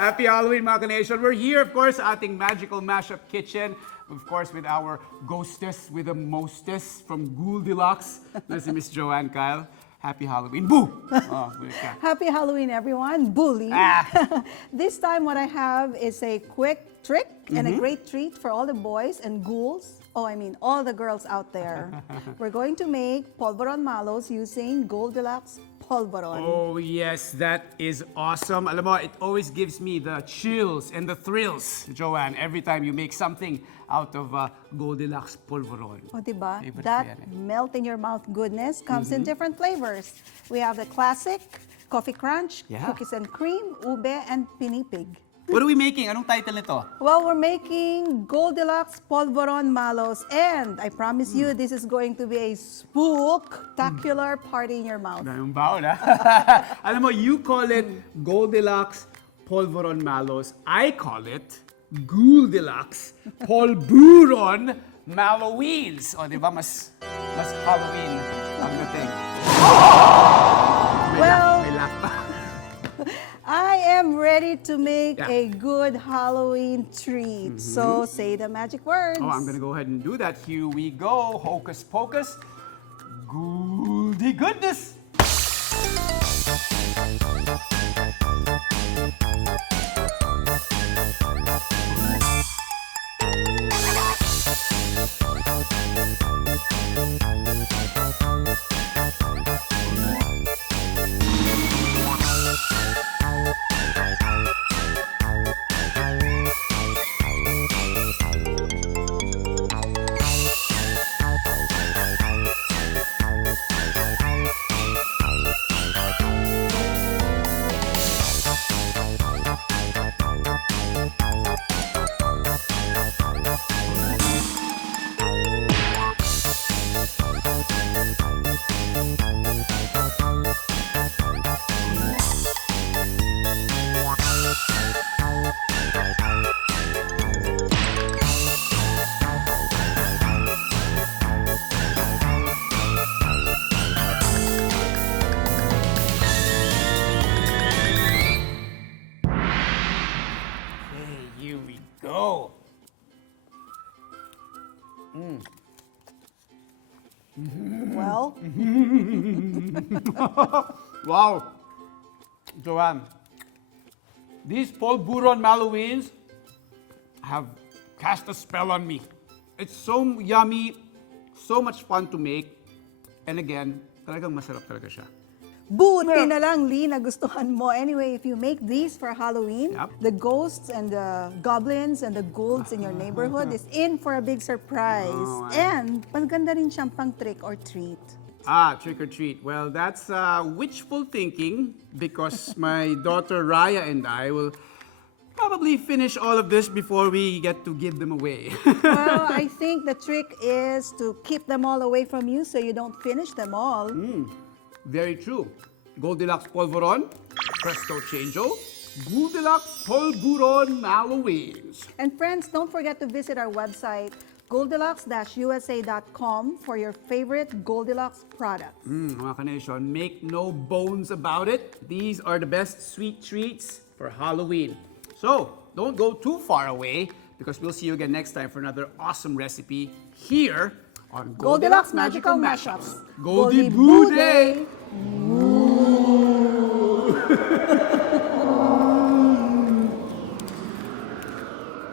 Happy Halloween, mga ka-nation. We're here, of course, sa ating magical mashup kitchen. Of course, with our ghostess with the mostess from Goldilocks. Na si Miss Joanne Kyle. Happy Halloween. Boo! Oh, Happy Halloween, everyone. Bully. Ah. This time, what I have is a quick trick and a great treat for all the boys and ghouls. Oh, I mean, all the girls out there. We're going to make Polvoron Malloweens using Goldilocks Polvoron. Oh, yes, that is awesome. Alam mo, it always gives me the chills and the thrills, Joanne, every time you make something out of Goldilocks Polvoron. Oh, diba? Favorite That ko yan eh. melt-in-your-mouth goodness comes in different flavors. We have the classic, coffee crunch, Yeah. cookies and cream, ube, and pinipig. What are we making? Anong title nito? Well, we're making Goldilocks Polvoron Malloweens, and I promise you, this is going to be a spooktacular party in your mouth. Ganun ba, wala? Alam mo, you call it Goldilocks Polvoron Malloweens. I call it Goldilocks Polvoron Malloweens. O, di ba? Mas Halloween ang dating. Well, May laugh pa. I am ready to make Yeah. a good Halloween treat. So say the magic words. Oh, I'm gonna go ahead and do that. Here we go. Hocus pocus. Gouldy goodness. Here we go. Well, Wow. Joanne, these Polvoron Malloweens have cast a spell on me. It's so yummy, so much fun to make, and again, talagang masarap talaga siya. buti na lang, Lee, nagustuhan mo. Anyway, if you make these for Halloween, Yep. the ghosts and the goblins and the ghouls in your neighborhood is in for a big surprise. Oh, And maganda rin siyang pang trick or treat. Trick or treat. Well, that's wishful thinking because my daughter Raya and I will probably finish all of this before we get to give them away. Well, I think the trick is to keep them all away from you so you don't finish them all. Very true. Goldilocks Polvoron, presto changeo. Goldilocks Polvoron Malloweens. And friends, don't forget to visit our website, goldilocks-usa.com, for your favorite Goldilocks products. Mga ka-nation, make no bones about it. These are the best sweet treats for Halloween. So, don't go too far away because we'll see you again next time for another awesome recipe here on Goldilocks Magical Mashups. Goldie Boo Day! Boo Day!